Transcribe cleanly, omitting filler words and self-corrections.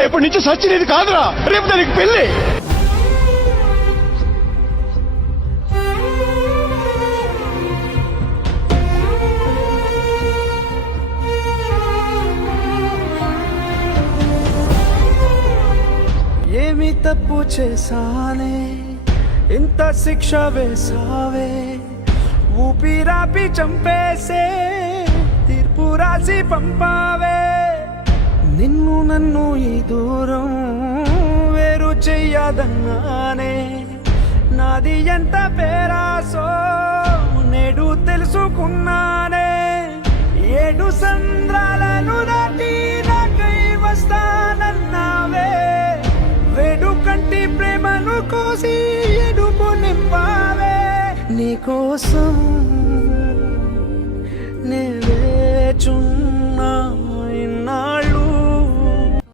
రేపటి నుంచి సచ్చినది కాదురా, రేపు దానికి పెళ్లి. ఏమి తప్పు చేశానే, ఇంత శిక్ష వేసావే, ఊపిరాపి చంపేసే తీర్పు రాసి పంపావే. నిన్ను నన్ను ఈ దూరం వేరు చెయ్యదన్నానే, నాది ఎంత పేరాసో నేడు తెలుసుకున్నానే. 7 సంద్రాలను దాటి నాకై వస్తానన్నావే, వేడుకంటి ప్రేమను కోసి ఎడుపు నింపావే. నీకోసం